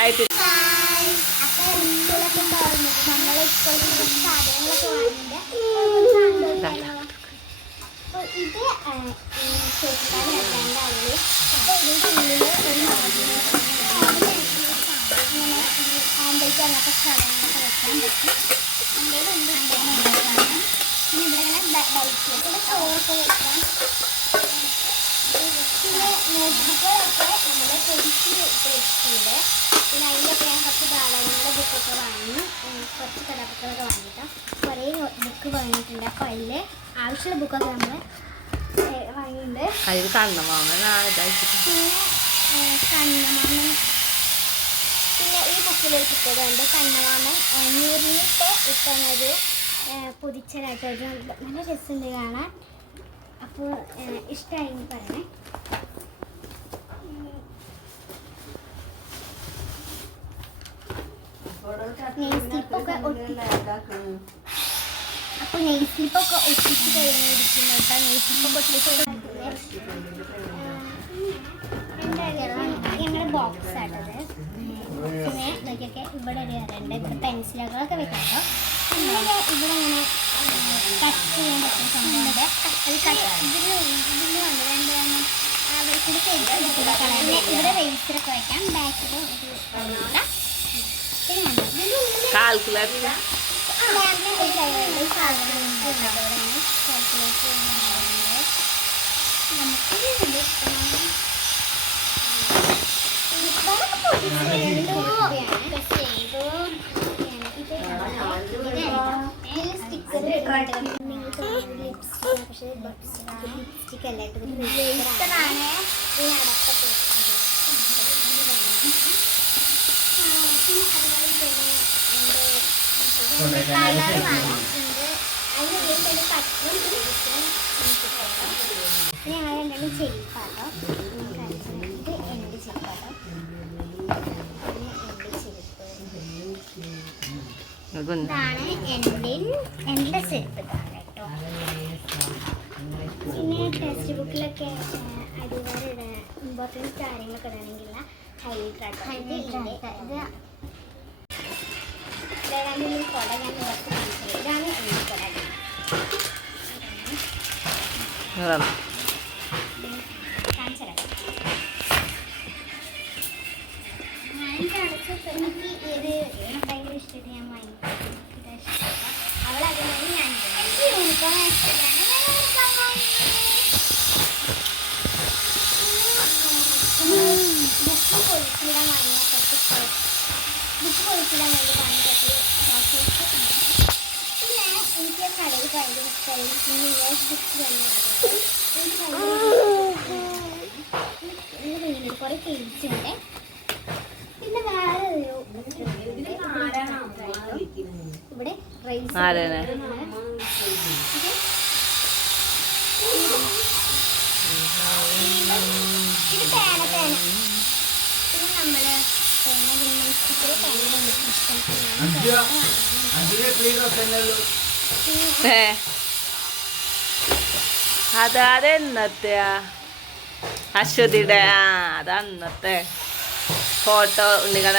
ആയിട്ട് പിന്നെ അതിലൊക്കെ ഞാൻ കുറച്ച് ബാലങ്ങളുടെ ബുക്കൊക്കെ വാങ്ങി, കുറച്ച് കഥാബുക്കുകളൊക്കെ വാങ്ങിയിട്ടോ കുറേ ബുക്ക് വാങ്ങിയിട്ടുണ്ട്. അപ്പോൾ അതിൽ ആവശ്യമുള്ള ബുക്കൊക്കെ നമ്മൾ വാങ്ങിയിട്ടുണ്ട്. അതിൽ കണ്ണമാമൻ പിന്നെ കണ്ണമാമൻ, പിന്നെ ഈ ബുക്കിൽ കിട്ടിയതുണ്ട് കണ്ണമാമൻ നീറിയിട്ട് ഇട്ടൊരു പൊതിച്ചലായിട്ട് ഒരു നല്ല രസമുണ്ട് കാണാൻ. അപ്പോൾ ഇഷ്ടമായി പറയണേ. അപ്പോൾ നെയ് സ്ലിപ്പൊക്കെ ഒട്ടിച്ച് കഴിഞ്ഞിരിക്കുന്നു കേട്ടോ. നെയ് സ്ലിപ്പൊക്കെ ഒട്ടിച്ച് ഞങ്ങളുടെ ബോക്സ് ആട്ടത്. പിന്നെ ഇതൊക്കെ ഇവിടെ ഒരു കറുണ്ട്. ഇവിടെ പെൻസിലുകളൊക്കെ വെക്കാം കേട്ടോ. പിന്നെ ഇവിടെ ഇങ്ങനെ കട്ട് ചെയ്യാൻ പറ്റുന്ന സംഭവമുണ്ട്. ഇതിൽ ഉണ്ട് രണ്ടാണ് അവർക്കൂടെ കഴിച്ചിട്ടുള്ള കളറിൽ. ഇവിടെ റേസറൊക്കെ വയ്ക്കാം. ബാക്കിൽ ഒരു കാൽക്കുലേറ്റർ ലിപ്സ്റ്റിക് അല്ലായിട്ട് കളർ വാങ്ങിയിട്ടുണ്ട്. അതിനുള്ളിൽ പറ്റും ഞങ്ങൾ രണ്ടും ചെരുപ്പാട്ടോ. ഇത് എൻ്റെ ചെരുപ്പാട്ടോ. ഇതാണ് എൻ്റെ ചെരുപ്പ് കേട്ടോ. പിന്നെ ടെക്സ്റ്റ് ബുക്കിലൊക്കെ അതുപോലെ ഇമ്പോർട്ടൻറ്റ് കാര്യങ്ങളൊക്കെ ഇടണമെങ്കിൽ ഹൈലൈറ്റർ ഇത് കൊട ഞാൻ ഇതാണ് എൻ്റെ കൊട. എനിക്ക് ഇത് ഭയങ്കര ഇഷ്ടമായിട്ട് ഞാൻ വാങ്ങിയിട്ട് അവളതിനായി ഞാൻ യൂണിഫോം ഇഷ്ടമാണ്. ബുക്ക് പൊളിച്ചിടാൻ വാങ്ങിയ കുറച്ച് ബുക്ക് പൊളിച്ചിടാൻ വേണ്ടി വാങ്ങിയ പിന്നെ എനിക്ക് കടയിൽ ഭയങ്കര ഇഷ്ടമായി. ബുക്ക് തന്നെയാണ് കുറേ പേജുണ്ട്. പിന്നെ വേറെ ഇവിടെ ഇത് പേന പിന്നെ നമ്മള് അതെന്നത്തെയാ അശ്വതിയുടെ അതന്നത്തെ ഫോട്ടോ ഉണ്ണിക്കട